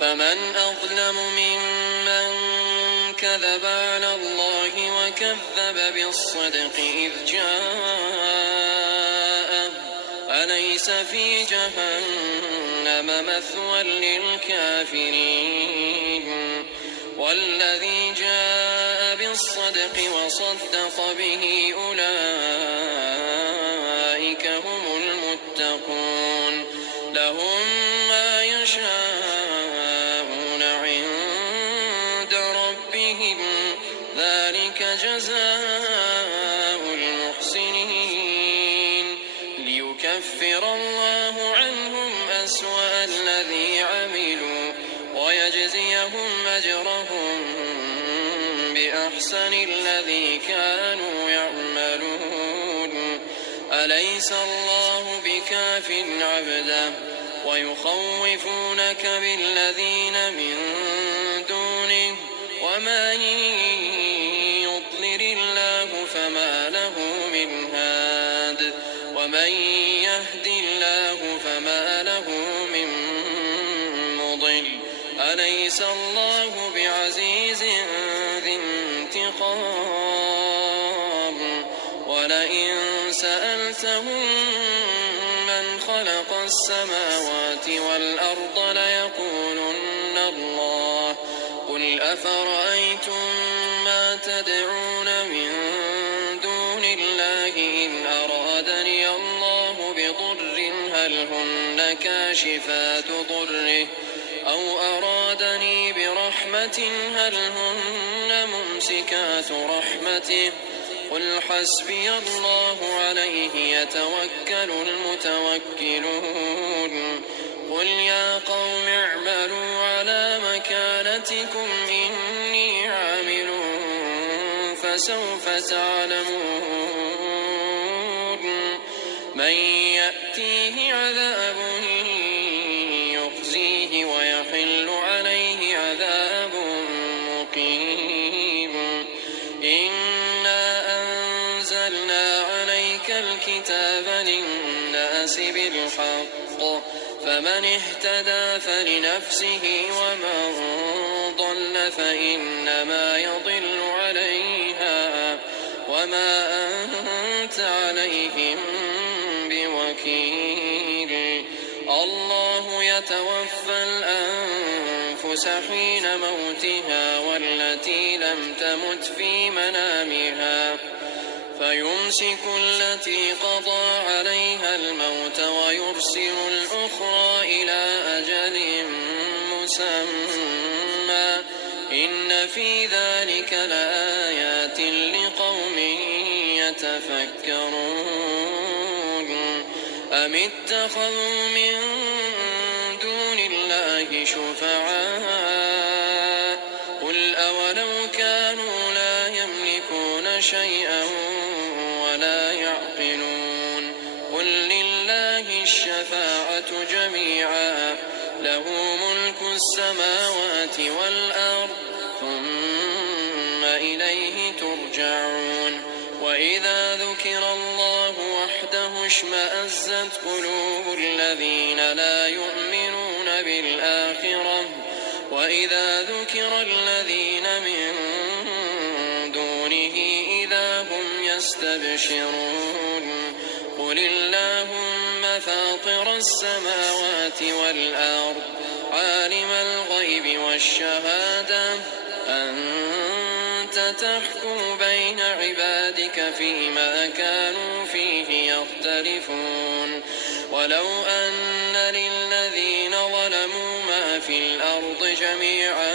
فمن أظلم ممن كذب على الله وكذب بالصدق إذ جاءه أليس في جهنم مثوى للكافرين والذي جاء بالصدق وصدق به أولئك هم المتقون لهم ما يشاءون عند ربهم ذلك جزاء المحسنين ليكفر الله عنهم أسوأ الذي عملوا ويجزيهم أجرهم بأحسن الذي كانوا يعملون أليس الله بكاف عبده ويخوفونك بالذين من دونه ومن يضلل الله فما له من هاد ومن يهد الله فما له من مضل أليس الله بعزيز ذي انتقام ولئن سألتهم من خلق السماوات والأرض ليقولن الله قل أفرأيتم ما تدعون من دون الله إن أرادني الله بضر هل هن كاشفات ضره أو أرادني برحمة هل هن ممسكات رحمته قل حسبي الله عليه يتوكل المتوكلون قل يا قوم اعملوا على مكانتكم إني عامل فسوف تعلمون من يأتيه عذاب يخزيه ويحل عليه عذاب مقيم إنا أنزلنا عليك الكتاب للناس بالحق فمن اهتدى فلنفسه ومن ضل فإنما يضل عليها وما أنت عليهم بوكيل الله يتوفى الأنفس حين موتها والتي لم تمت في منامها فيمسك التي قضى عليها الموت ويرسل الأخرى إلى أجل مسمى إن في ذلك لآيات لقوم يتفكرون أم اتخذوا من دون الله شفعاء قل أولو كانوا لا يملكون شيئا ولا يعقلون قل لله الشفاعة جميعا له ملك السماوات والأرض ثم إليه ترجعون وإذا ذكر الله وحده اشمأزت قلوب الذين لا يؤمنون بالآخرة وإذا ذكر الذين من دونه إذا هم يستبشرون قل اللهم فاطر السماوات والأرض عالم الغيب والشهادة أنت تحكم بين عبادك فيما كانوا فيه يختلفون ولو أن للذين ظلموا ما في الأرض جميعا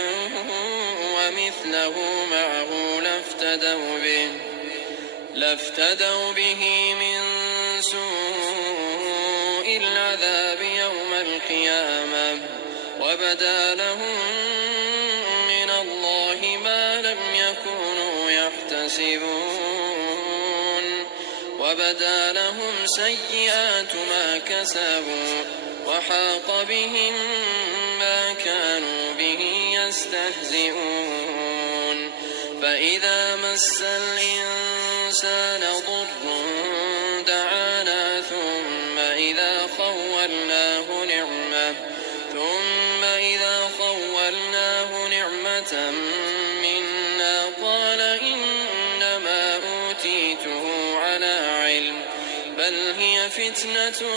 ومثله معه لافتدوا به من سوء العذاب يوم القيامة وبدا لهم من الله ما لم يكونوا يحتسبون وبدا لهم سيئات ما كسبوا وحاق بهم ما كانوا به يستهزئون فإذا مس الإنسان ضر دعانا ثم إذا خولناه أوتيته على علم بل هي فتنة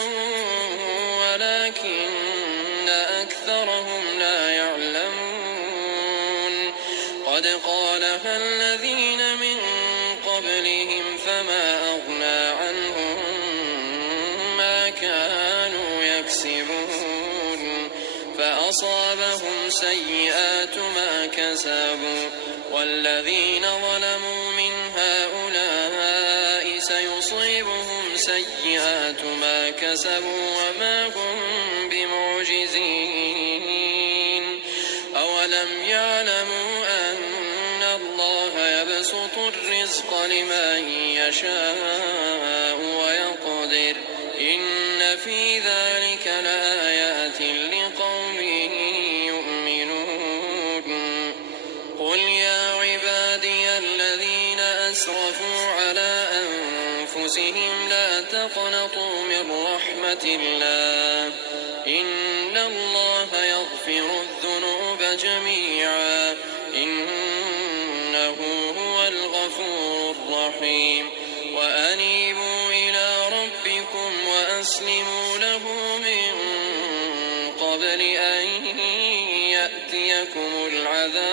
ولكن أكثرهم لا يعلمون قد قالها الذين من قبلهم فما أغنى عنهم ما كانوا يكسبون فأصابهم سيئات ما كسبوا والذين ظلموا من هؤلاء سيصيبهم سيئات ما كسبوا وما هم بمعجزين أولم يعلموا أن الله يبسط الرزق لمن يشاء ويقدر إن في ذلك لآيات لقوم يؤمنون قل يا عبادي الذين أسرفوا على أنفسهم لا تقنطوا من رحمة الله إن الله يغفر الذنوب جميعا إنه هو الغفور الرحيم وأنيبوا إلى ربكم وأسلموا له من قبل أن يأتيكم العذاب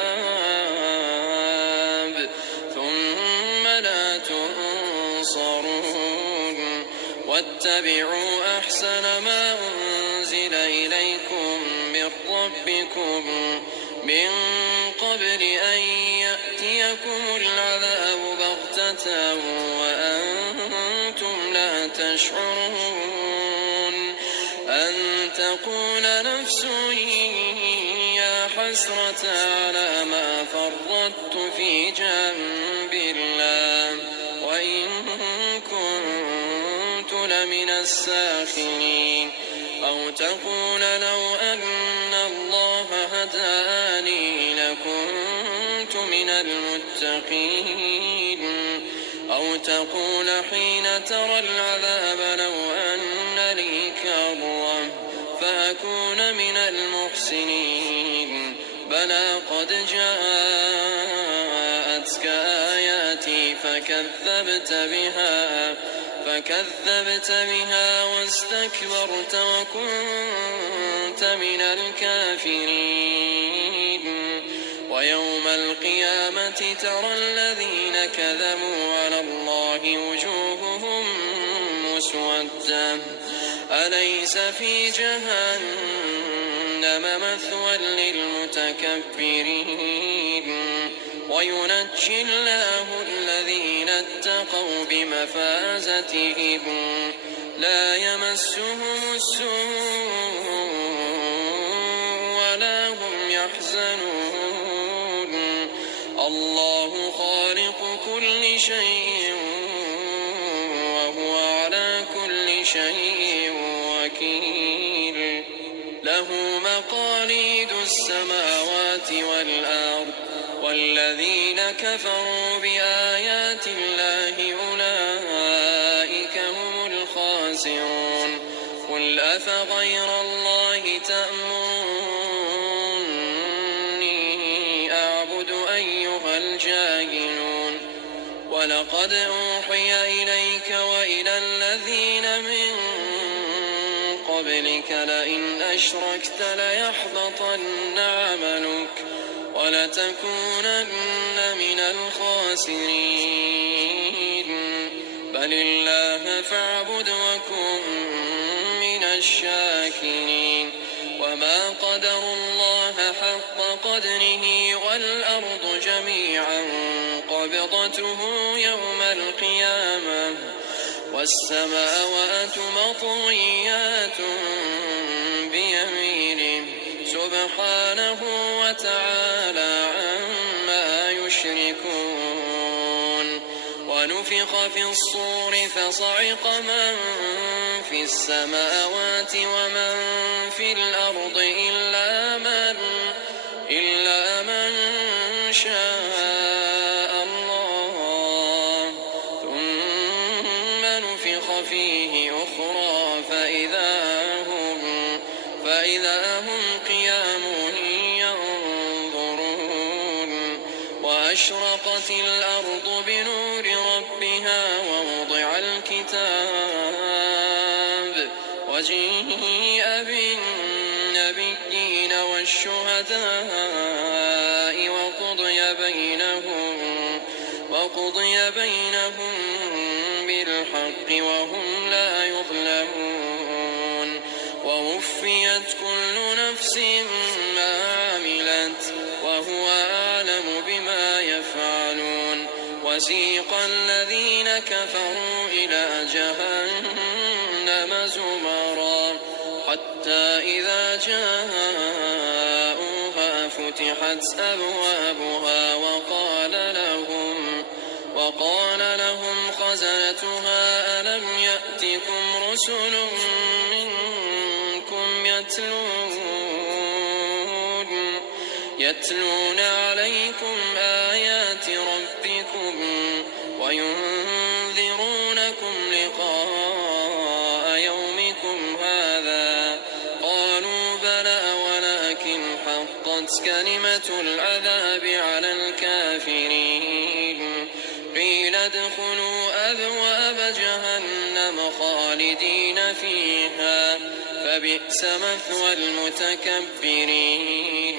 ثم لا تنصرون واتبعوا أحسن ما أنزل إليكم من ربكم من قبل أن يأتيكم العذاب بغتة وأنتم لا تشعرون أن تقول نفس يا حسرة على ما فرطت في جنب الله وإن كنت لمن الساخرين أو تقول لو أن الله هداني لكنت من المتقين أو تقول حين ترى العذاب لو أن لي كرة فأكون من المحسنين بلى قد جاءتك آياتي فكذبت بها واستكبرت وكنت من الكافرين ويوم القيامة ترى الذين كذبوا على الله وجوههم مسودة أليس في جهنم مثوى للمتكبرين وينجي الله الذين اتقوا بمفازتهم لا يمسهم السوء ولا هم يحزنون الله خالق كل شيء وهو على كل شيء وكيل له مقاليد السماوات والأرض والذين كفروا بآيات الله أولئك هم الخاسرون قل أفغير الله تأمروني أعبد أيها الجاهلون ولقد أوحي إليك وإلى الذين من قبلك لئن أشركت ليحبطن عملك ولتكونن من الخاسرين بل الله فاعبد وكن من الشاكرين وما قدروا الله حق قدره والأرض جميعا قبضته يوم القيامة والسماوات مطويات بيمينه سبحانه وتعالى عما يشركون ونفخ في الصور فصعق من في السماوات ومن في الأرض إلا من شاء الله ثم نفخ فيه أخرى فإذا هم قيام ينظرون وأشرقت الأرض بنور ربها ووضع الكتاب وجيء بالنبيين والشهداء وقضي بينهم بالحق وهم لا يظلمون ووفيت كل نفس ما عملت وهو أعلم بما يفعلون وسيق الذين كفروا إلى جهنم زمرا حتى إذا جاءوها فتحت أبوابها وقال لهم خزنتها ألم يأتكم رسل منكم يتلون عليكم آيات ربكم وينذرونكم لقاء يومكم هذا قالوا بلى ولكن حقت كلمة العذاب على الكافرين قيل ادخلوا أبواب جهنم خالدين فيها فبئس مثوى المتكبرين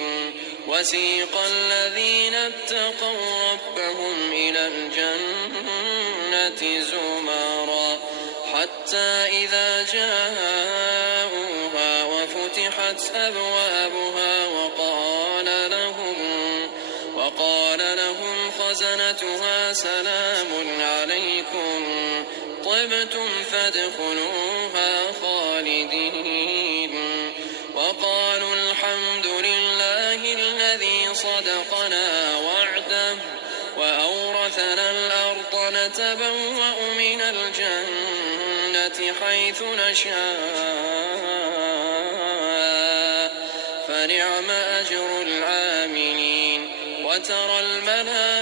وسيق الذين اتقوا ربهم إلى الجنة زمرا حتى إذا جاءوها وفتحت أبوابها وقال لهم خزنتها سلام عليكم طبتم فادخلوها خالدين وقالوا الحمد لله الذي صدقنا وعده وأورثنا الأرض نتبوأ من الجنة حيث نشاء فنعم أجر العاملين وترى الملائكة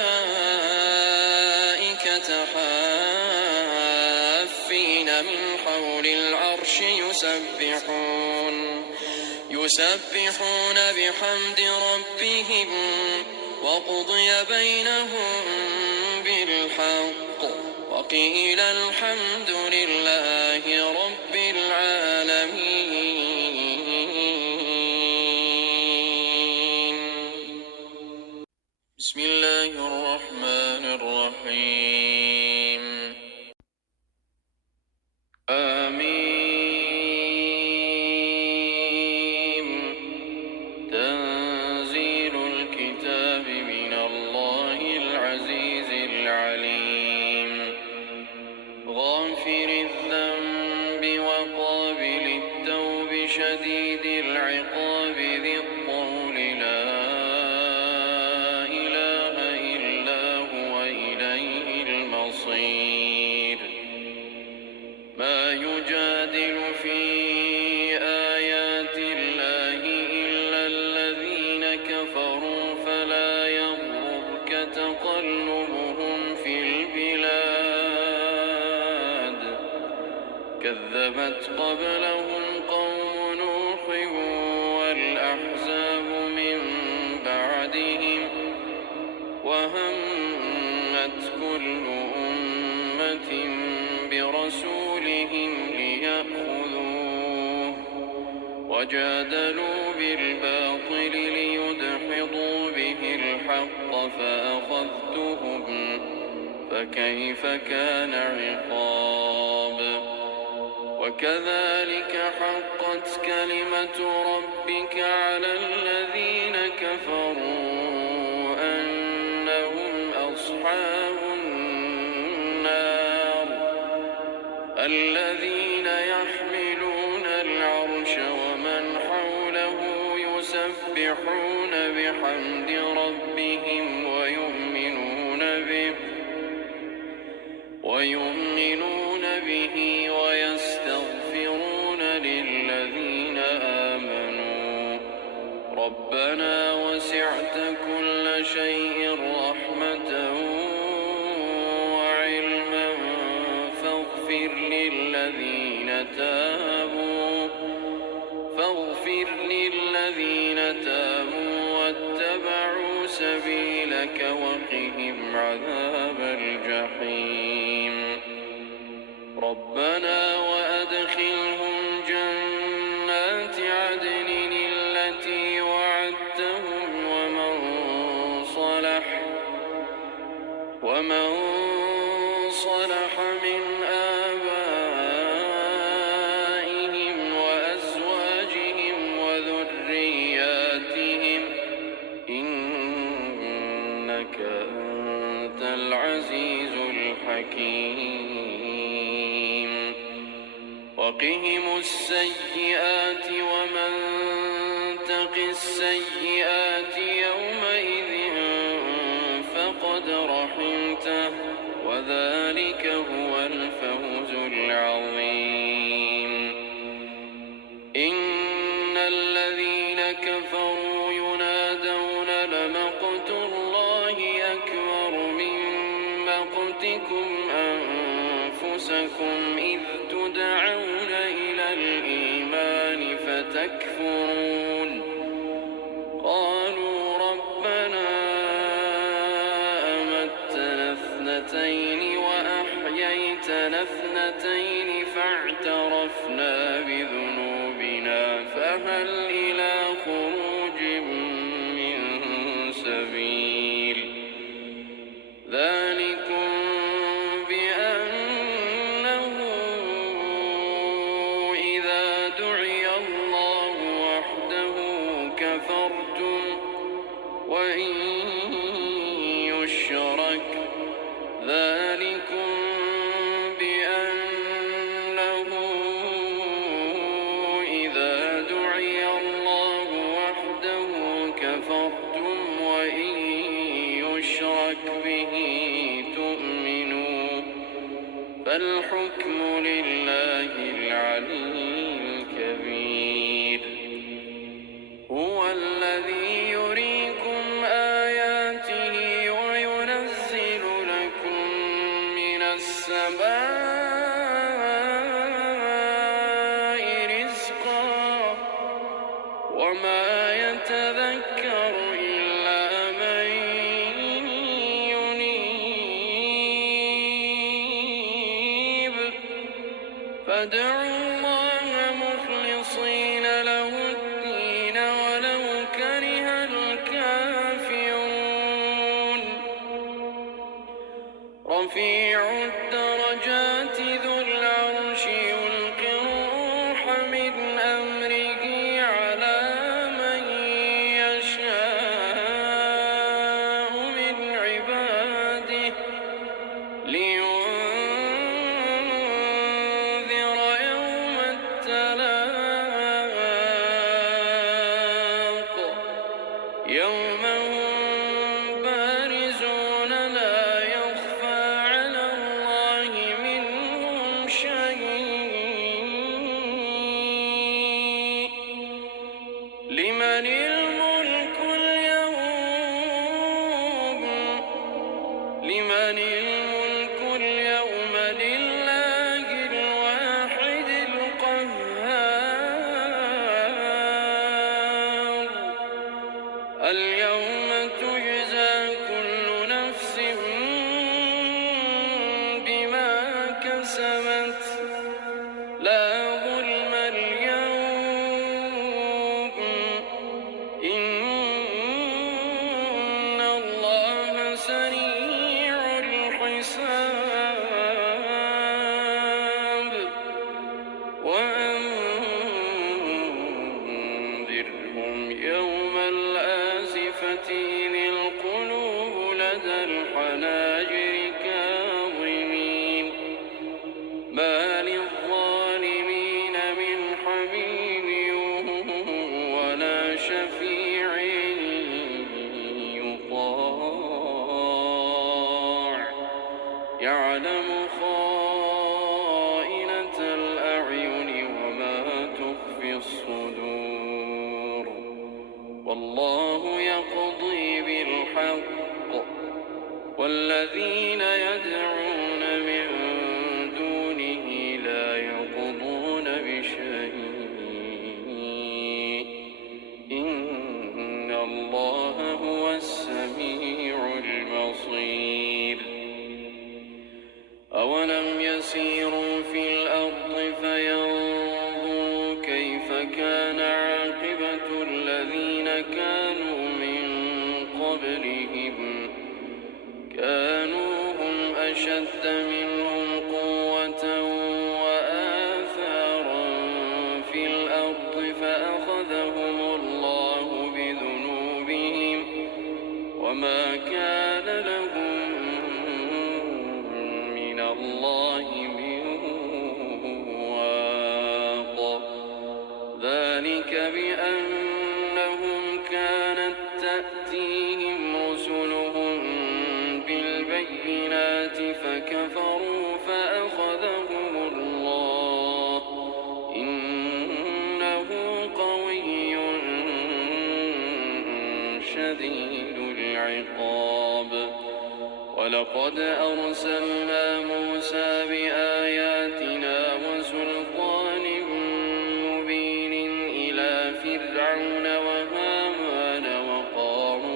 حافين من حول العرش يسبحون بحمد ربهم وقضي بينهم بالحق وقيل الحمد لله رب العالمين. بسم الله الرحمن الرحيم. آمين. تنزيل الكتاب من الله العزيز العليم غافر الذنب وقابل التوب شديد العقاب ذي الطول لا إله إلا هو إليه المصير. ما يجادل في آيات الله إلا الذين كفروا فلا يغررك تقلبهم في البلاد. كذبت قبلهم قوم نوح والأحزاب من بعدهم وهمت كل أمة برسولهم ليأخذوه وجادلوا بالباطل ليدحضوا به الحق فأخذتهم فكيف كان عقاب. وكذلك حقت كلمة ربك على الذين كفروا أنهم أصحاب النار الذين يحملون العرش ومن حوله يسبحون بحمد ربهم ويؤمنون به ويستغفرون للذين آمنوا ربنا وسعت كل شيء رحمة وعلما فاغفر للذين تابوا واتبعوا سبيلك وقهم عذاب الجحيم. صلح من آبائهم وأزواجهم وذرياتهم إنك أنت العزيز الحكيم وقهم السيئات ومن تق السيئات يومئذ فقد رحمته وذلك هو الفوز العظيم إن الذين كفروا ينادون لمقت الله أكبر من مقتكم أنفسكم إذ تدعون إلى الإيمان فتكفرون قالوا ربنا أمتنا اثنتين وأحييتنا اثنتين فاعترفنا بذنوبنا فهل إلى خروج من سبيل ذلكم بأنه إذا دعي الله وحده كفرتم وإن يشرك ذلكم بأنه إذا دعي الله وحده كفرتم وإن يشرك به تؤمنوا فالحكم لله العلي الكبير هو الذي يريكم آياته وينزل لكم من السماء رزقا وما يتذكر إلا من ينيب فادعوا الله مخلصين له الدين ولو كره الكافرون رفيع الدرجات ذو العرش يلقي الروح من أمره على من يشاء من عباده لينذر يوم التلاق يوم هم بارزون لا يخفى على الله منهم شيء لمن الملك اليوم لله الواحد القهار اليوم تجزى كل نفس بما كسبت لا ظلم اليوم إن الله سريع الحساب وأنذرهم يوم الآزفة إذ القلوب لدى الحناجر كاظمين ما للظالمين من حميم ولا شفيع يطاع يعلم خائنة الأعين وما تخفي الصدور والله يقضي بالحق والذين يدعون من دونه لا يقضون بشيء إن الله هو السميع البصير أولم يسيروا في الأرض فينظروا كيف كان عاقبة الذين كانوا من قبلهم كانوا هم أشد منهم الله من واق. ذلك بأنهم كانت تأتيهم رسلهم بالبينات فكفروا فأخذهم الله إنه قوي شديد العقاب. ولقد أرسلنا موسى بآياتنا وسلطان مبين إلى فرعون وهامان وقارون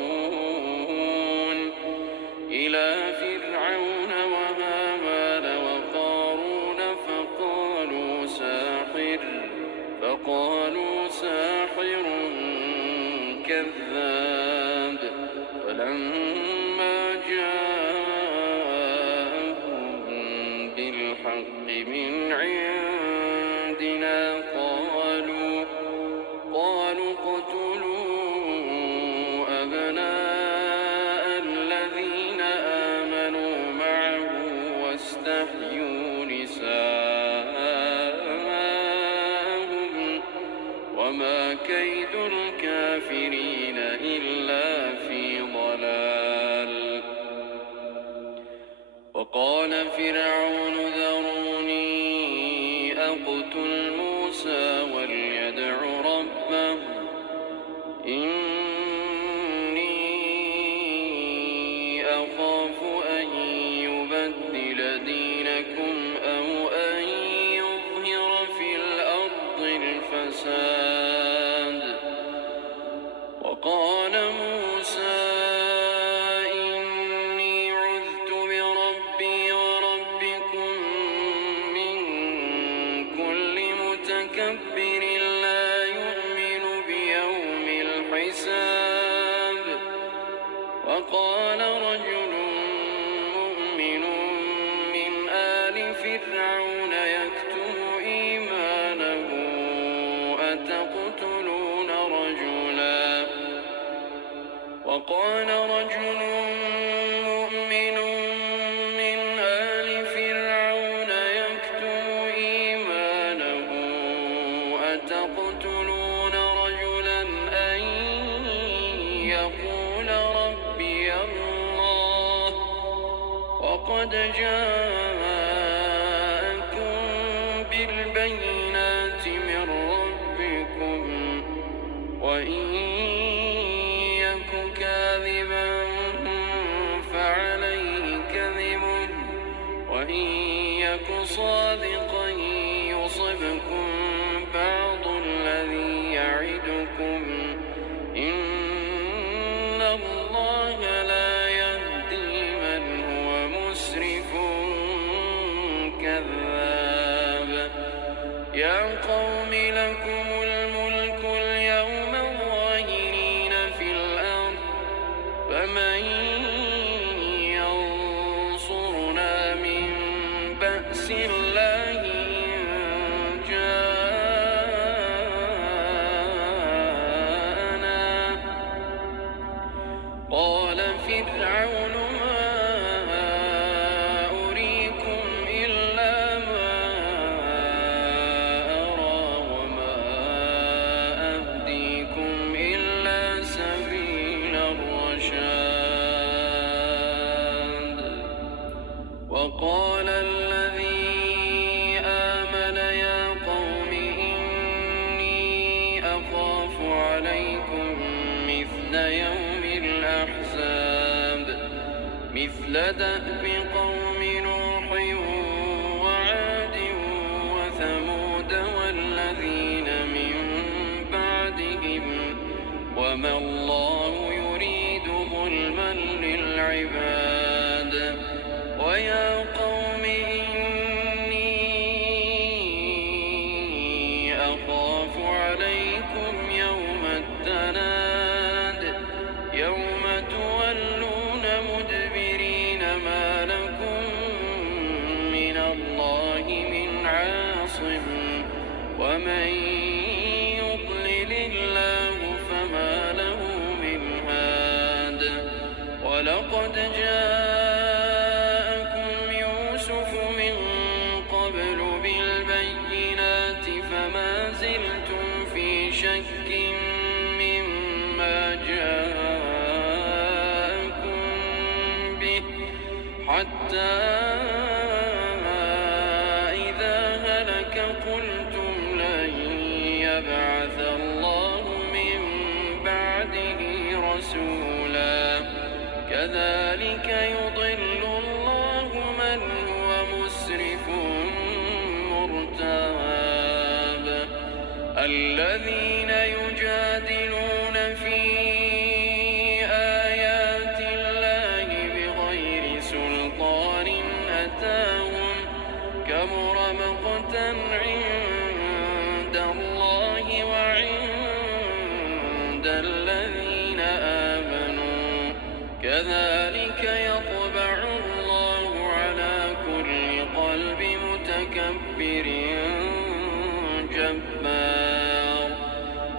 فقالوا ساحر كذاب. فلما جاءهم بالحق من عندنا قالوا اقتلوا أبناء الذين آمنوا معه واستحيوا نساءهم وما كيد الكافرين إلا في ضلال. وقال فرعون ذروني أقتل موسى وليدع ربه إني أخاف أن يبدل دينكم أو أن يظهر في الأرض الفساد. وقال موسى إني عذت بربي وربكم من كل متكبر لا يؤمن بيوم الحساب. وقال رجل مؤمن من آل فرعون يكتم إيمانه أتقتلون رجلا وقال رجل مؤمن من آل فرعون يكتم إيمانه أتقتلون رجلا أن يقول ربي الله وقد جاءكم بالبينات من ربكم وإن يك كاذبا فعليه كذبه وإن يك صادقا يصبكم بعض الذي يعدكم إن الله لا يهدي من هو مسرف كذاب. يا قوم لكم الملك اليوم ظاهرين في الأرض فمن ينصرنا من بأس الله إن جاءنا. قال فرعون ما أريكم إلا ما أرى وما أهديكم إلا سبيل الرشاد. وقال الذي آمن يا قوم إني أخاف عليكم مثل يوم الأحزاب مثل دأب قوم نوح وعاد وثمود والذين من بعدهم وما الله يريد ظلما للعباد. ويا قوم إني أخاف عليكم يوم التناد يوم تولون مدبرين ما لكم من الله من عاصم ومن يضلل الله فما له من هاد. ولقد جاءكم يوسف من حتى إذا هلك قلتم لن يبعث الله من بعده رسولا كذلك يضل الله من هو مسرف مرتاب الذين يجادلون في آيات الله بغير سلطان أتاهم كبر مقتا عند الله وعند الذين آمنوا كذلك يطبع الله على كل قلب متكبر جبار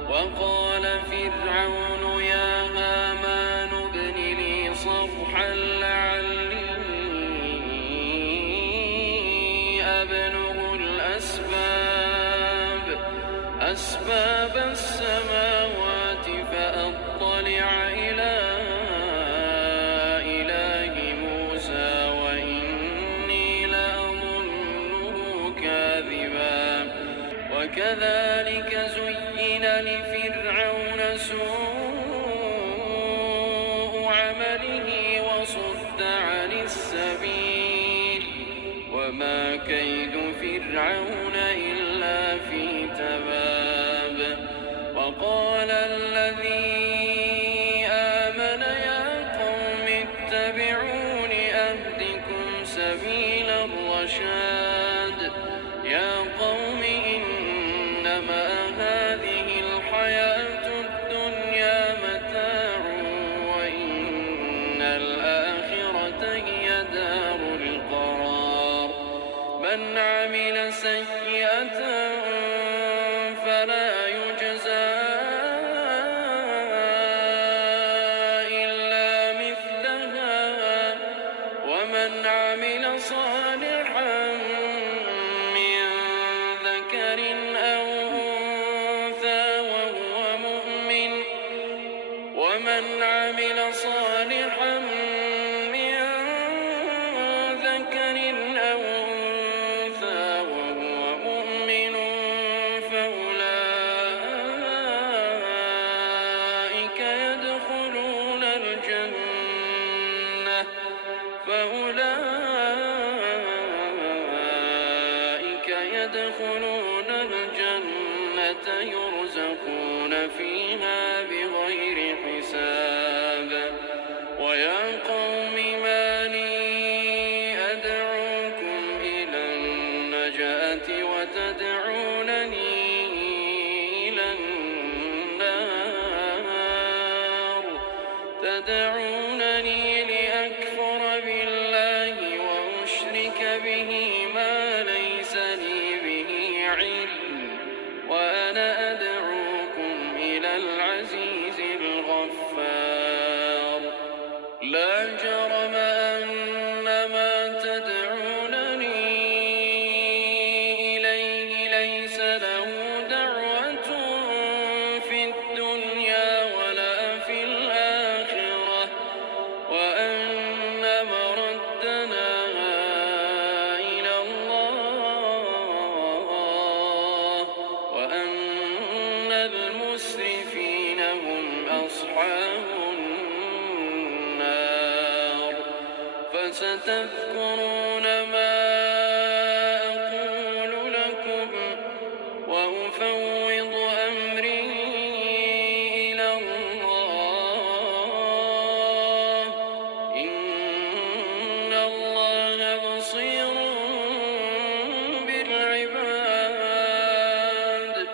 وقال فرعون يا هامان ابن لي صرحا لعلي أبلغ أسباب السماوات فأطلع إلى إله موسى وإني لأظنه كاذبا وكذلك زين لفرعون سوء عمله وصد عن السبيل وما كيد فرعون إلا في تباب وقال الذي آمن يا قوم اتبعون أهدكم سبيل الرشاد يا قوم إنما هذه الحياة الدنيا متاع وإن الآخرة هي دار القرار من عمل سيئة فلا يجزى إلا مثلها ومن عمل صالحا من ذكر أو أنثى وهو مؤمن ومن عمل صالحا من ذكر أو أنثى وهو مؤمن فأولئك يدخلون الجنة يرزقون فيها بغير حساب ويا قوم ما لي أدعوكم إلى النجاة وتدعونني إلى النار تدعونني لأكفر بالله وأشرك به ما ليس لي به علم وأنا أدعوكم إلى العزيز الغفار لا جرم أن ما تدعونني إليه ليس له دعوة في الدنيا ولا في الآخرة وأن مردنا إلى الله وأن المسرفين هم أصحاب النار فستذكرون ما أقول لكم وأفوض أمري إلى الله إن الله بصير بالعباد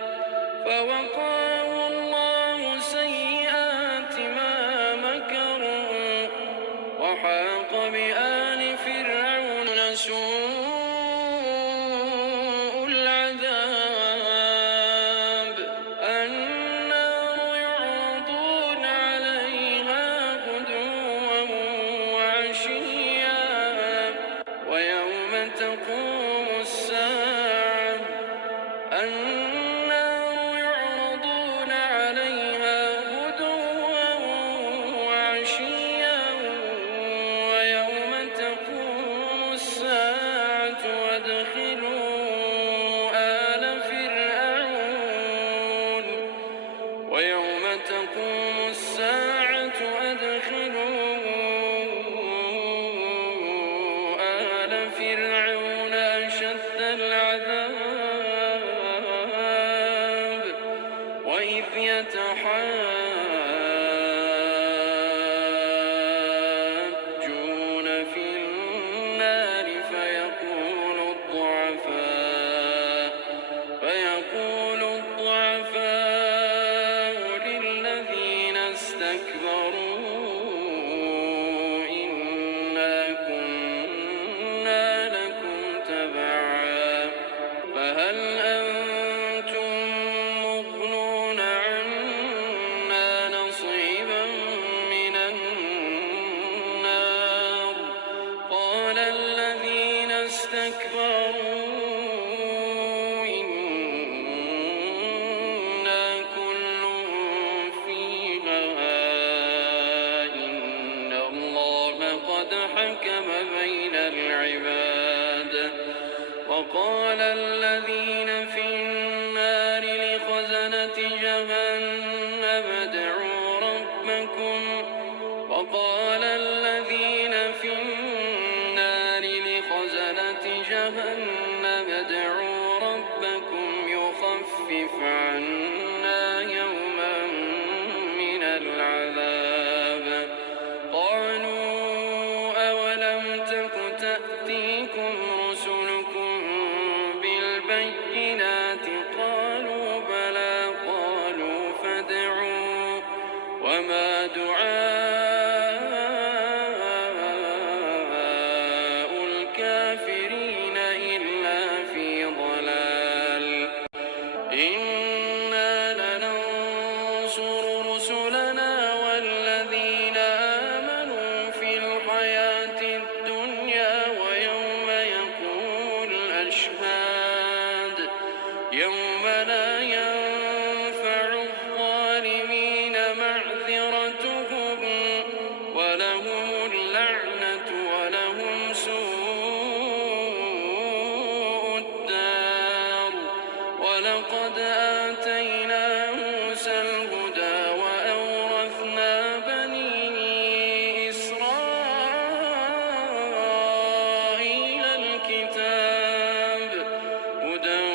فوقاه الله سيئات ما مكروا وحاق بآل فرعون يتحاجون في النار فيقول الضعفاء للذين استكبروا إنا كنا لكم تبعا فهل أنتم مغنون عنا نصيبا من النار قال الذين استكبروا إنا كل فيها إن الله قد حكم بين العباد وقال الذين في النار لخزنة جهنم ادعوا ربكم يخفف عنا يوما من العذاب قالوا أولم تك تأتيكم رسلكم بالبينات قالوا بلى قالوا فادعوا وما دعاء الكافرين إلا في ضلال إنا لننصر رسلنا والذين آمنوا في الحياة الدنيا ويوم يقوم الأشهاد يوم لا ينفع الظالمين معذرتهم ولهم اللعنة ولهم سوء الدار ولقد آتينا موسى الهدى وأورثنا بني إسرائيل الكتاب هدى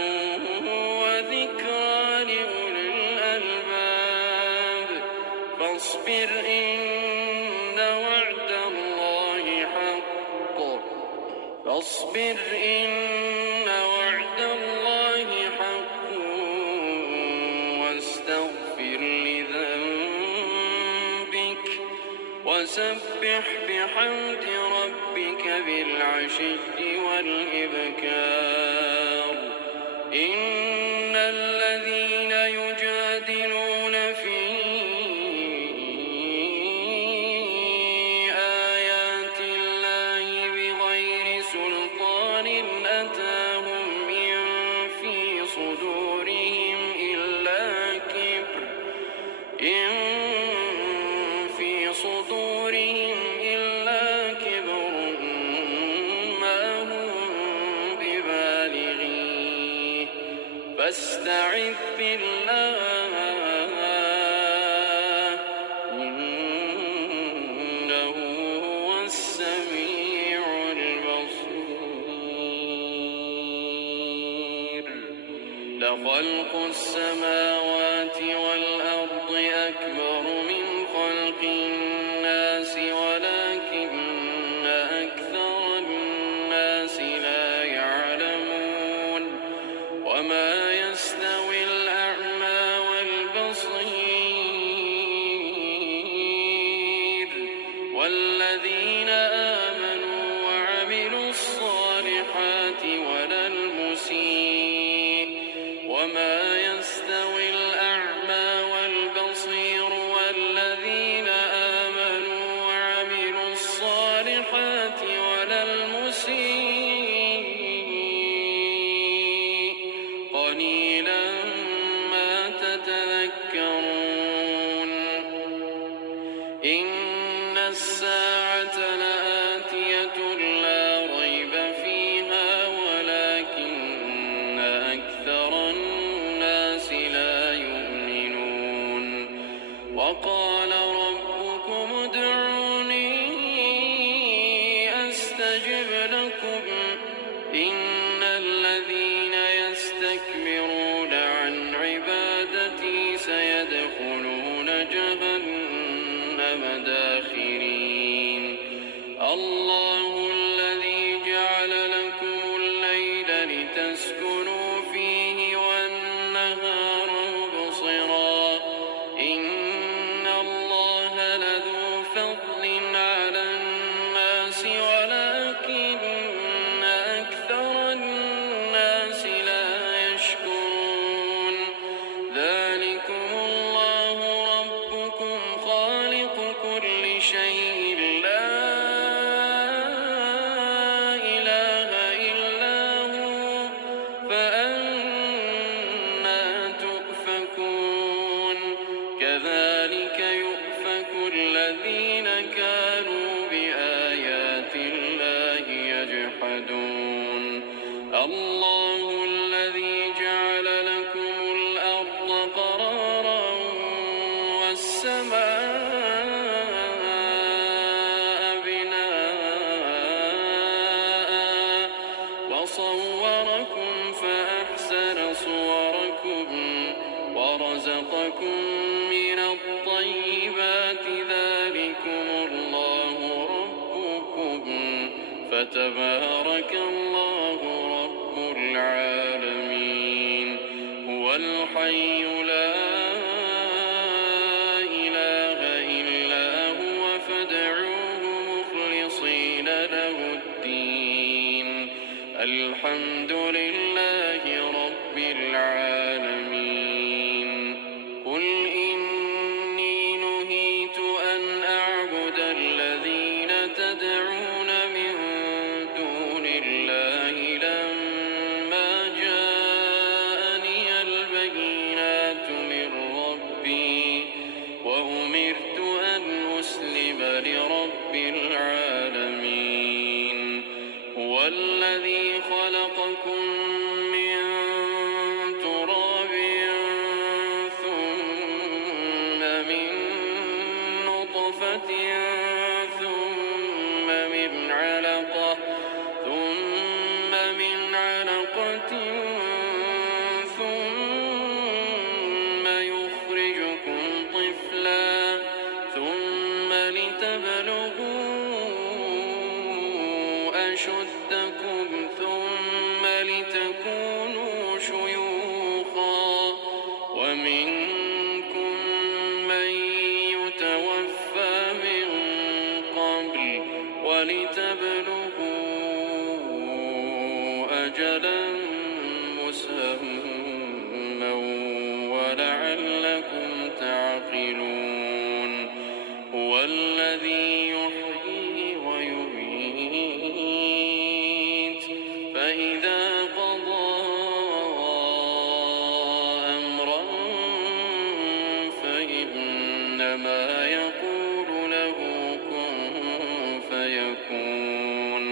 وذكرى لأولي الألباب فاصبر إن وعد الله حق واستغفر لذنبك وسبح بحمد ربك بالعشي والإبكار إن الذين يجادلون في آيات الله بغير سلطان أتاهم إن في صدورهم إلا كبر ما هم ببالغيه فاستعذ بالله إنه هو السميع البصير لخلق السماوات والأرض أكبر من خلق الناس ولكن أكثر الناس لا يعلمون وما يستوي الأعمى والبصير والذين آمنوا وعملوا الصالحات ولا المسيء وما يستوي الأعمى والبصير والذين آمنوا وعملوا الصالحات ولا المسيء قليلا ما تتذكرون إن الساعة لآتية لا ريب فيها ولكن أكثر الناس لا يؤمنون وقال ربكم ادعوني أستجب لكم إن الذين يستكبرون عن عبادتي سيدخلون لتسكنوا فيه والنهار مبصرا إن الله لذو فضل على الناس ولكن أكثر الناس لا يشكرون ذلكم الله ربكم خالق كل شيء لا إله إلا هو فأنى تؤفكون كذلك يؤفك الذين كانوا بآيات الله يجحدون الله الذي جعل لكم الأرض قرارا والسماء بناء وصوركم فأحسن صوركم ورزقكم من الطيبات ذلكم الله ربكم فتبارك الله رب العالمين هو الحي لا إله إلا هو فادعوه مخلصين له الدين الحمد لله رب العالمين قل إني نهيت أن أعبد الذين تدعون من دون الله لما جاءني البينات من ربي وأمرت أن أسلم لرب العالمين هو الذي خلقكم من تراب ثم من نطفة ثم من علقة ثم يخرجكم طفلا ثم لتبلغوا أشدكم ثم لتكونوا شيوخا ومنكم من يتوفى من قبل ولتبلغوا أجلا مسمى ولعلكم تعقلون هو الذي يحيي ويميت فإذا قضى أمرا فإنما يقول له كن فيكون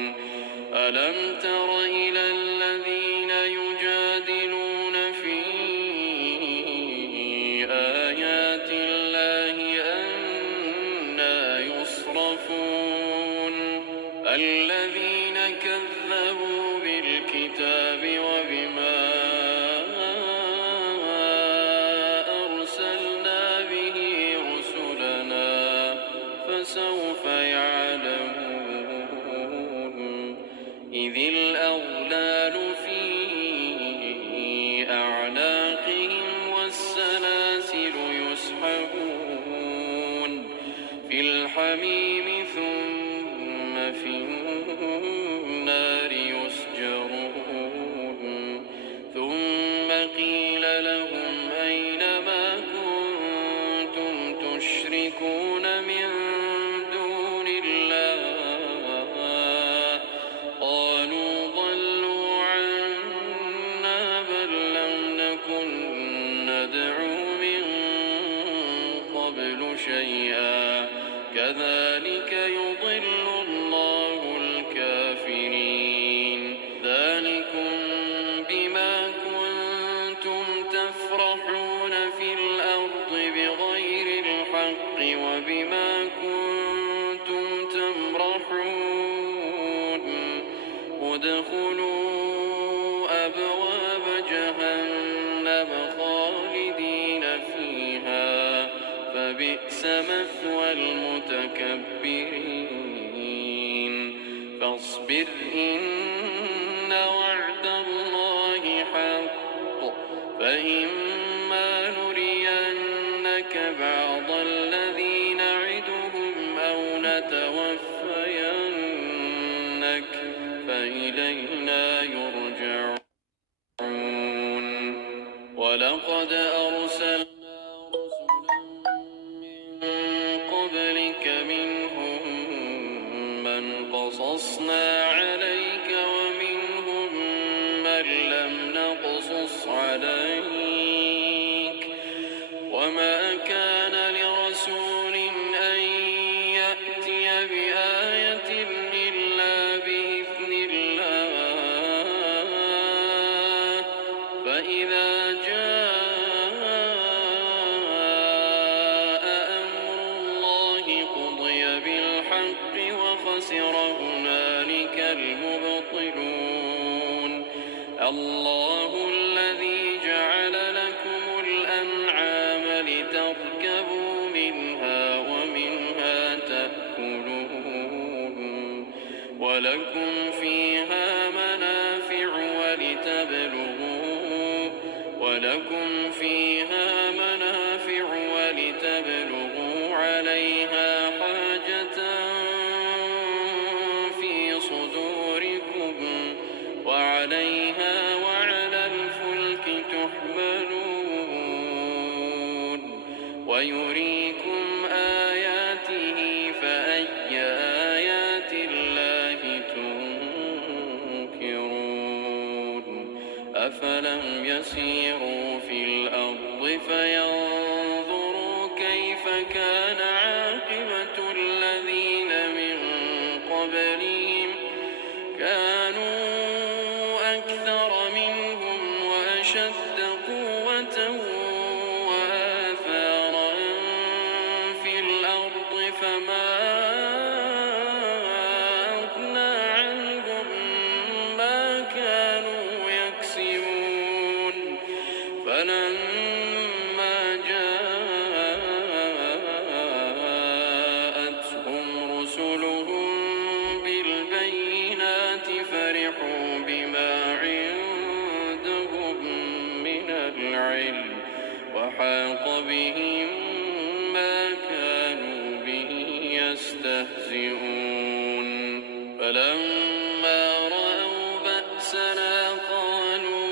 ألم تر إلى الذين يجادلون في آيات الله أنى يصرفون الذين كذبوا بالكتاب وبما أرسلنا به رسلنا فسوف يعلمون إذ الأغلال في أعناقهم والسلاسل يسحبون في الحميم ثم في النار يسجرون ثم قيل لهم أين ما كنتم تشركون من دون الله قالوا ضلوا عنا بل لم نكن ندعو من قبل شيئا كذلك يضل الله الكافرين ذلكم بما كنتم تفرحون في الأرض بغير الحق وبما كنتم تمرحون ادخلوا أبواب جهنم خالدين فيها فبئس مثوى المتكبرين فاصبر إن وعد الله ولقد أرسلنا رسلا من قبلك منهم من قصصنا عليك ومنهم من لم نقصص عليك وما كان لرسول أن يأتي بآية إلا بإذن الله فإذا جاء أمر الله قضي بالحق وخسر هنالك المبطلون الله الذي جعل لكم الأنعام لتركبوا منها ومنها تأكلون ولكم فيها منافع ولتبلغوا عليها حاجة في صدوركم وعليها وعلى الفلك تحملون ويريكم آياته فأي آيات الله تنكرون أفلم يسيروا في الأرض فينظروا كيف كان عاقبة الذين من قبلهم كانوا أكثر منهم وأشد قوة وآثارا في الأرض فما أغنى عنهم ما كانوا يكسبون فلما جاءتهم رسلهم بالبينات فرحوا بما عندهم من العلم وحاق بهم ما كانوا به يستهزئون فلما رأوا بأسنا قالوا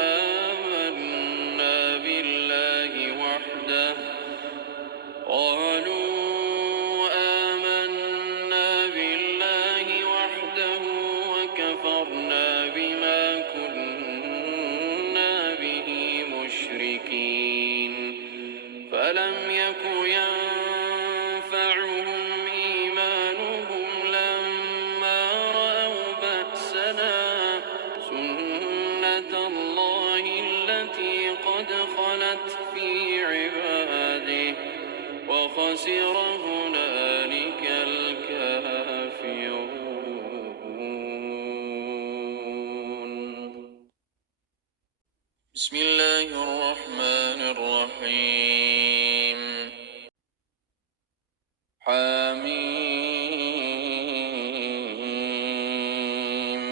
آمنا بالله وحده وكفرنا بما كنا به مشركين فلم يك ينفعهم إيمانهم لما رأوا بأسنا سنة الله التي قد خلت في عباده وخسر هنالك الكافرون. بسم الله الرحمن الرحيم حميم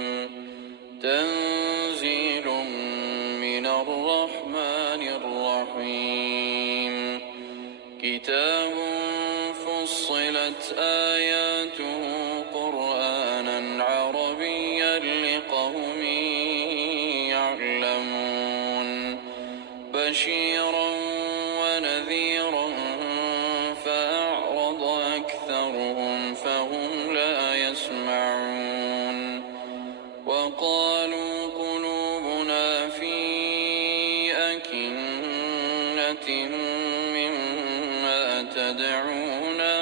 تنزيل من الرحمن الرحيم كتاب فصلت آياته قرآنا عربيا لقوم يعلمون بشيرا ونذيرا فأعرض أكثرهم فهم لا يسمعون وقالوا قلوبنا في أكنة مما تدعونا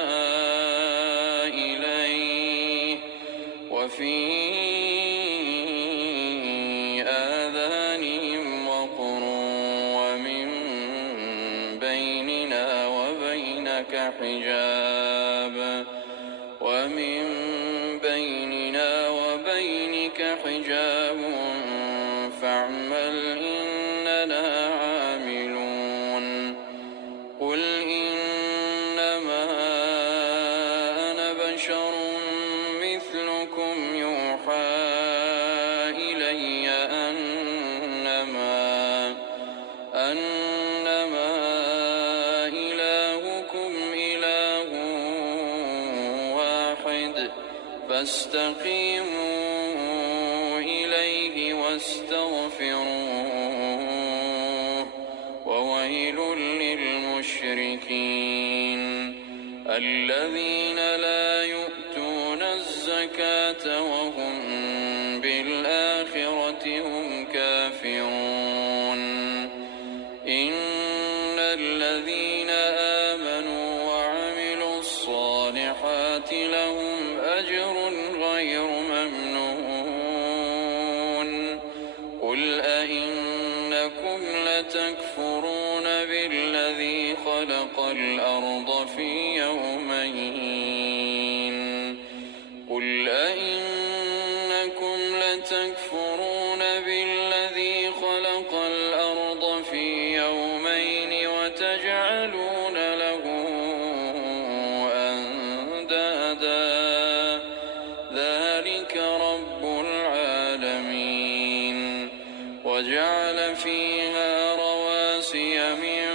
إليه وفي آذانهم وقر ومن بيننا وبينك حجاب فاعمل إننا عاملون قل إنما أنا بشر مثلكم يوحى إلي أنما إلهكم إله واحد فاستقيموا إليه واستغفروه المشركين الذين لا يؤتون الزكاة وهم بالآخرة هم كافرون إن الذين آمنوا وعملوا الصالحات لهم أجر غير ممنون قل أئنكم لتكفرون بالذي خلق الأرض في يومين قل أئنكم لتكفرون بالذي خلق الأرض في يومين وتجعلون له أندادا ذلك رب العالمين وجعل فيها رواسي من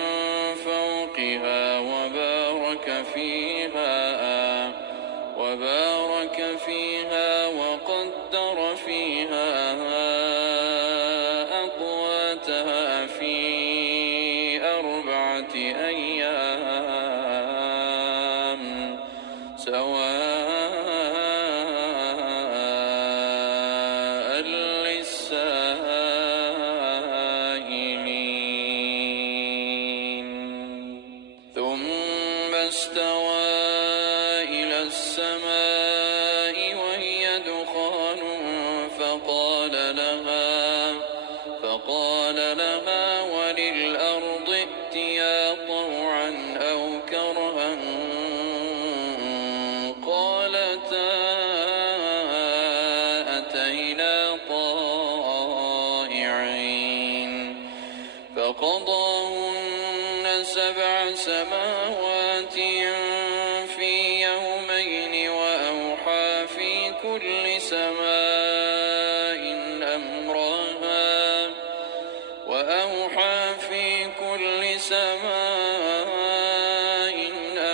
فوقها وبارك فيها وقدر فيها أقواتها في 4 أيام سواء للسائلين ثم استوى إلى السماء وهي دخان فقال لها وللأرض ائتيا طوعا أو كرها قالتا أتينا طائعين فقضاهن 7 سماوات في يومين وأوحى في كل سماء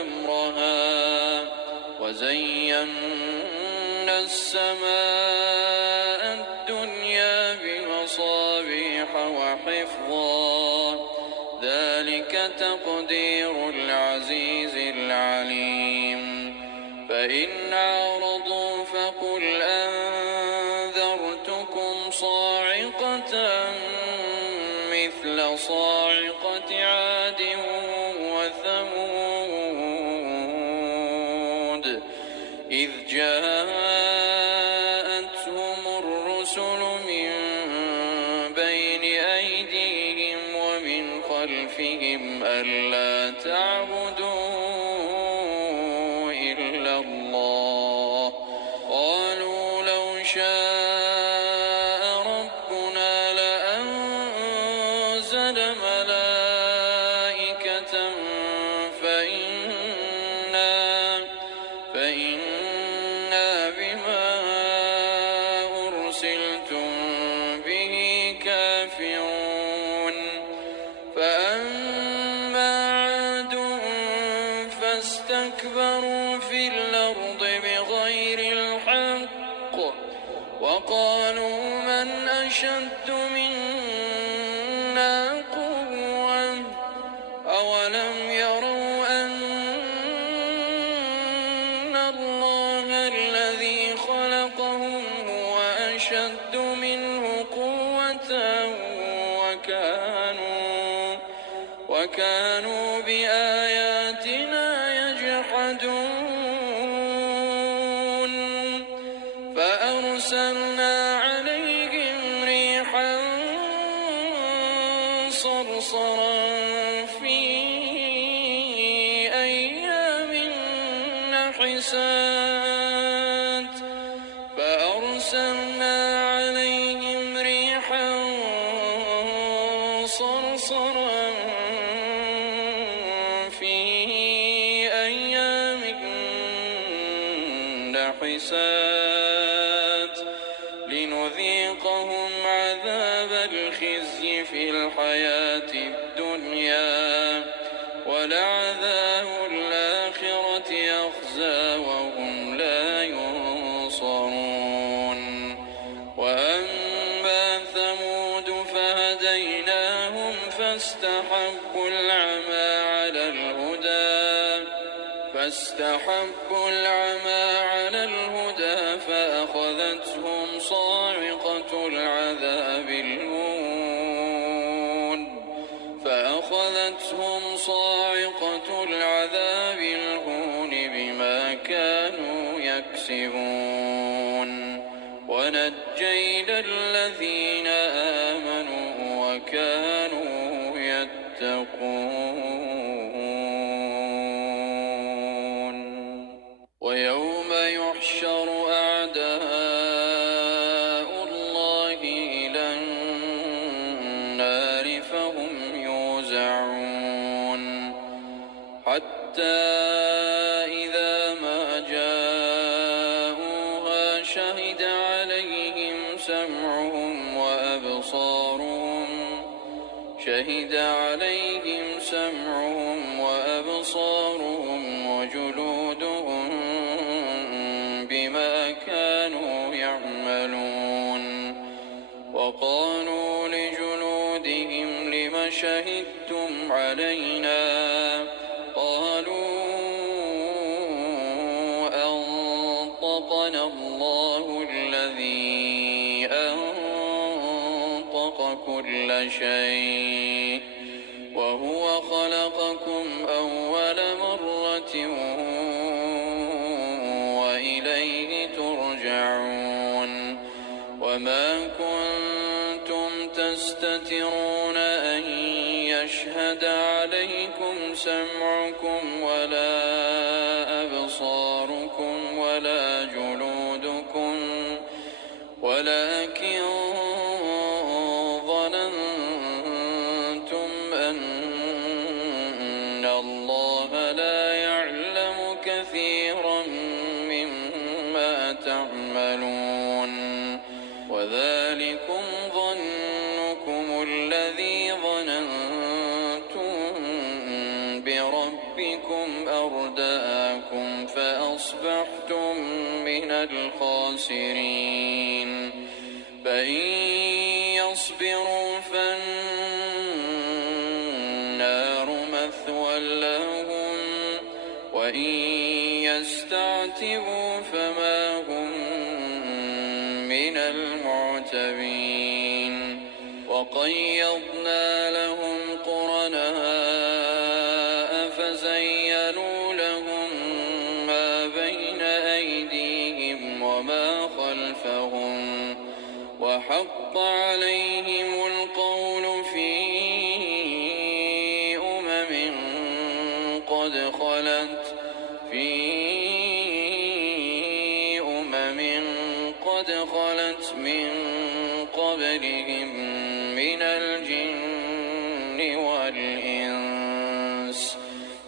أمرها وزينا السماء الدنيا بمصابيح وحفظا ذلك تقدير العزيز العليم فإن أعرضوا فقل أنذرتكم صاعقة مثل صاعقة عاد وثمود إذ جاءتهم الرسل من بين أيديهم ومن خلفهم ألا تعبدوا إلا الله قالوا لو شاء ربنا لأنزل ملائكة فإنا بما أرسلتم به كافرون فأما عاد فاستكبروا في الأرض بغير الحق وقالوا من أشد منا قوة أولم يروا أن الله الذي خلقهم هو أشد منه قوة وكانوا بآياتنا يجحدون فأرسلنا عليهم ريحا صرصرا في أيام نحسات لنذيقهم عذاب الخزي في الحياة الدنيا ولعذاب الآخرة أخزى وهم لا ينصرون وأما ثمود فهديناهم فاستحبوا العمى على الهدى فاستحبوا العمى على الهدى فأخذتهم صاعقة العذاب الهون بما كانوا يكسبون ونجينا الذين آمنوا وكانوا يتقون ويوم يحشر أعداء الله إلى النار فهم يوزعون حتى إذا ما جاءوها شهد عليهم سمعهم وأبصارهم وجلودهم بما كانوا يعملون وقالوا لجلودهم لم شهدتم علينا قالوا أنطقنا الله الذي أنطق كل شيء وهو خلقكم أول مرة وإليه ترجعون وما كنتم تستترون أن يشهد عليكم سمعكم ولا أبصاركم ولا جلودكم ولكن ظننتم أن الله لا يعلم كثيرا مما تعملون وذلكم ظنكم الذي ظننتم بربكم أرداكم فأصبحتم من الخاسرين فإن يصبروا فالنار مثوى لهم وإن يستعتبوا فما هم من المعتبين وقيضنا لهم قرناء فزينوا لهم ما بين أيديهم وما خلفهم وحق عليهم القول في قد خلت من قبلهم من الجن والإنس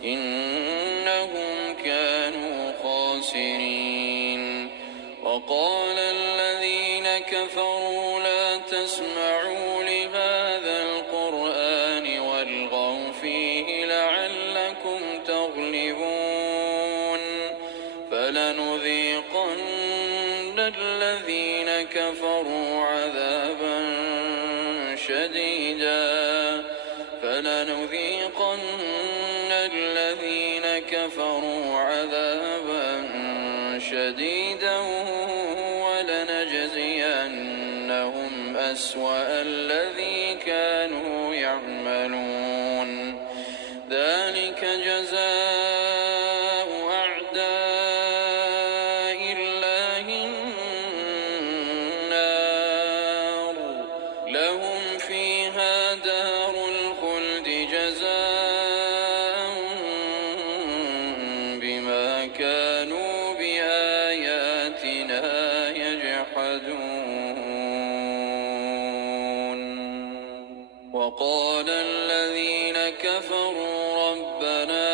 إنهم كانوا خاسرين وقال الذين كفروا لا تسمعوا لهذا القرآن والغوا فيه لعلكم تغلبون فلنذيقن الذين كفروا عذابا شديدا ولنجزينهم أسوأ الذي كانوا يعملون ذلك جزاء أعداء الله النار لهم فيها دار الخلد جزاء بما كانوا بآياتنا يجحدون وقال الذين كفروا ربنا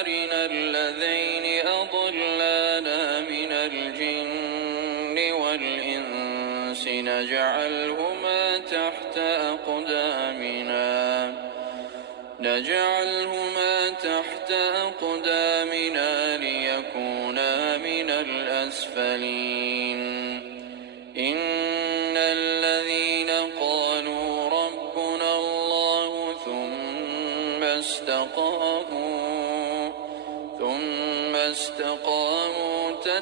أرنا الذين أضلانا من الجن والإنس نجعلهما تحت أقدامنا ليكونا من الأسفلين إن الذين قالوا ربنا الله ثم استقاموا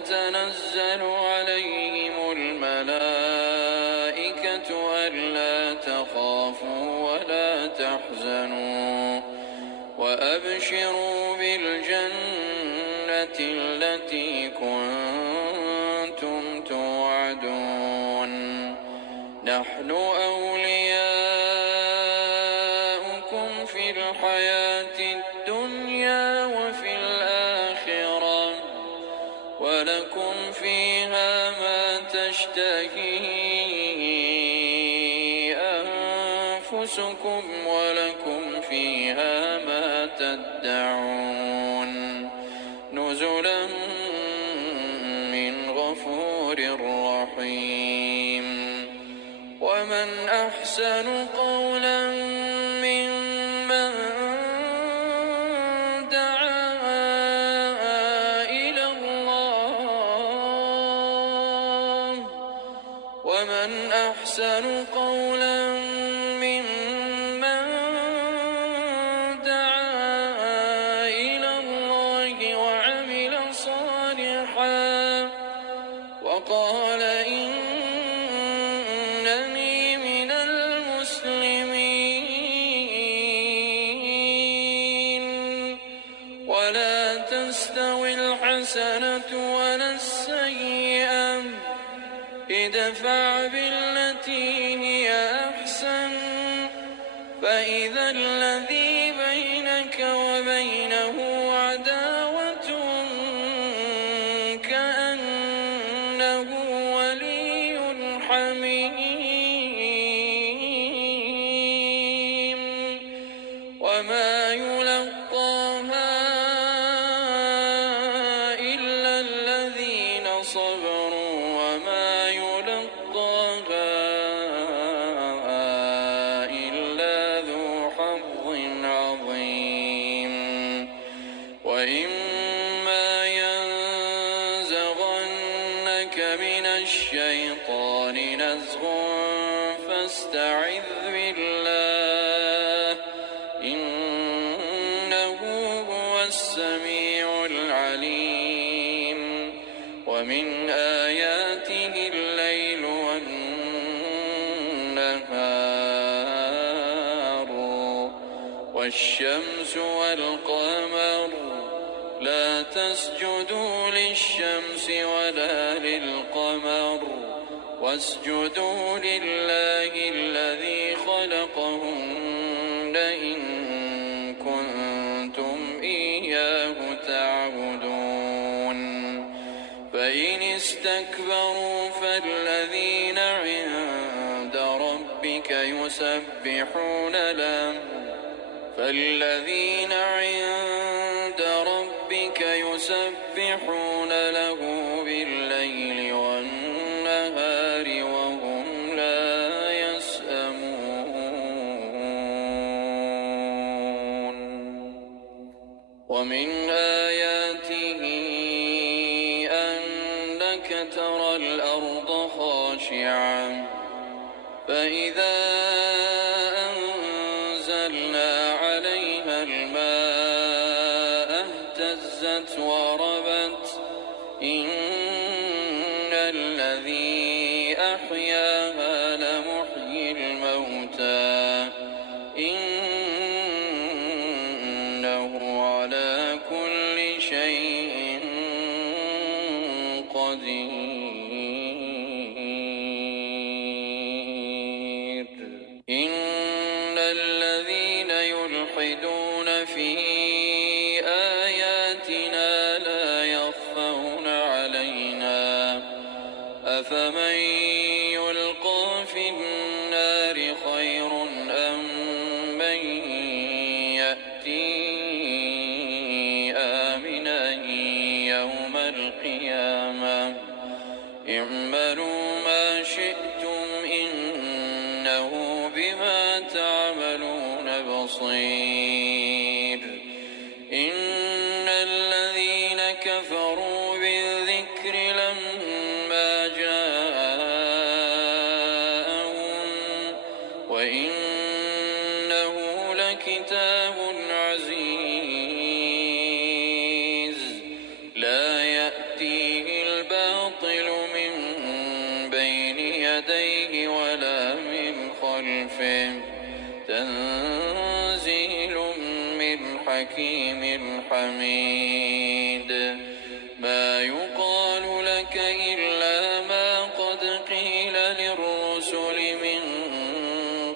تتنزل عليهم الملائكة ألا تخافوا ولا تحزنوا وأبشروا بالجنة التي كنتم توعدون نحن أولياؤكم في الحياة الدنيا وفي الآخرة ولكم فيها ما تشتهي أنفسكم ولكم فيها ما تدعون نزلا من غفور رحيم ومن أحسن قولا ممن دعا إلى الله ومن أحسن قولا ممن دعا إلى الله وعمل صالحا وقال إنني من المسلمين ولا تستوي الحسنة ولا السيئة ادفع بالتي هي أحسن فإذا الذي بينك وبينه عداوة كأنه ولي حميم وما يلقاها إلا الذين صبروا وما يلقاها إلا ذو حظ عظيم وإما ينزغنك من الشيطان نزغ فاستعذ بالله إنه هو السميع العليم ومن آياته الليل والنهار والشمس والقمر لا تسجدوا للشمس ولا للقمر واسجدوا لله الذي خلقهن إن كنتم إياه تعبدون فإن استكبروا فالذين عند ربك يسبحون له بالليل والنهار وهم لا يسأمون ومن آياته أنك ترى الأرض خاشعة فإذا أنزلنا عليها الماء اهتزت وربت إن الذي أحياها لمحيي الموتى إنه على كل شيء قدير إن الذين يلحدون في آياتنا لا يخفون علينا أفمن يلقى في النار خير أم من يأتي آمنا يوم القيامة اعملوا ما شئتم إنه بما تعملون بصير إن الذين كفروا بالذكر لما جاءهم وإنه لكتاب عزيز لا يأتيه خلفه تنزيل من حكيم حميد ما يقال لك إلا ما قد قيل للرسل من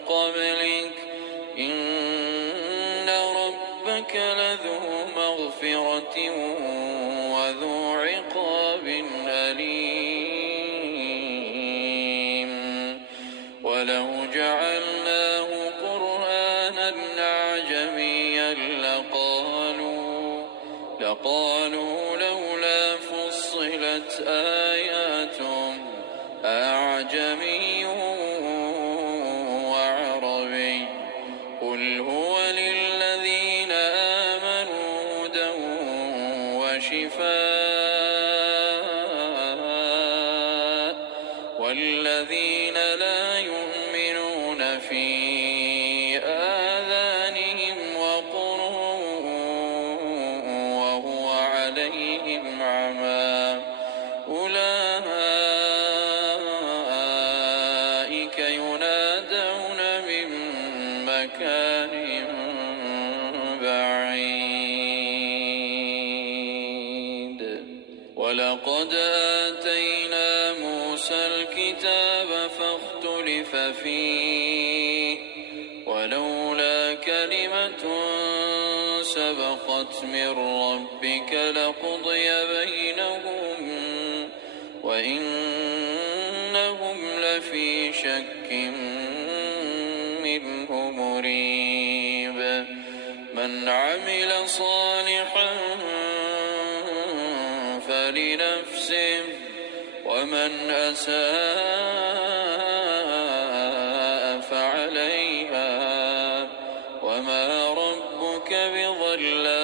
قبلك إن ربك لذو مغفرة وذو عقاب أليم ولو جعلناه قرآنا أعجميا لقالوا لولا فصلت آياته أعجمي وعربي قل هو للذين آمنوا هدى وشفاء والذين لا يؤمنون في آذانهم وقر وهو عليهم عمى أولئك ينادون من مكان بعيد ولقد آتينا موسى الكتاب فاختلف فيه ولولا كلمة سبقت من ربك لقضي بينهم وإنهم لفي شك منه مريب من عمل صالحا فلنفسه ومن أساء فعليها وما ربك بظلام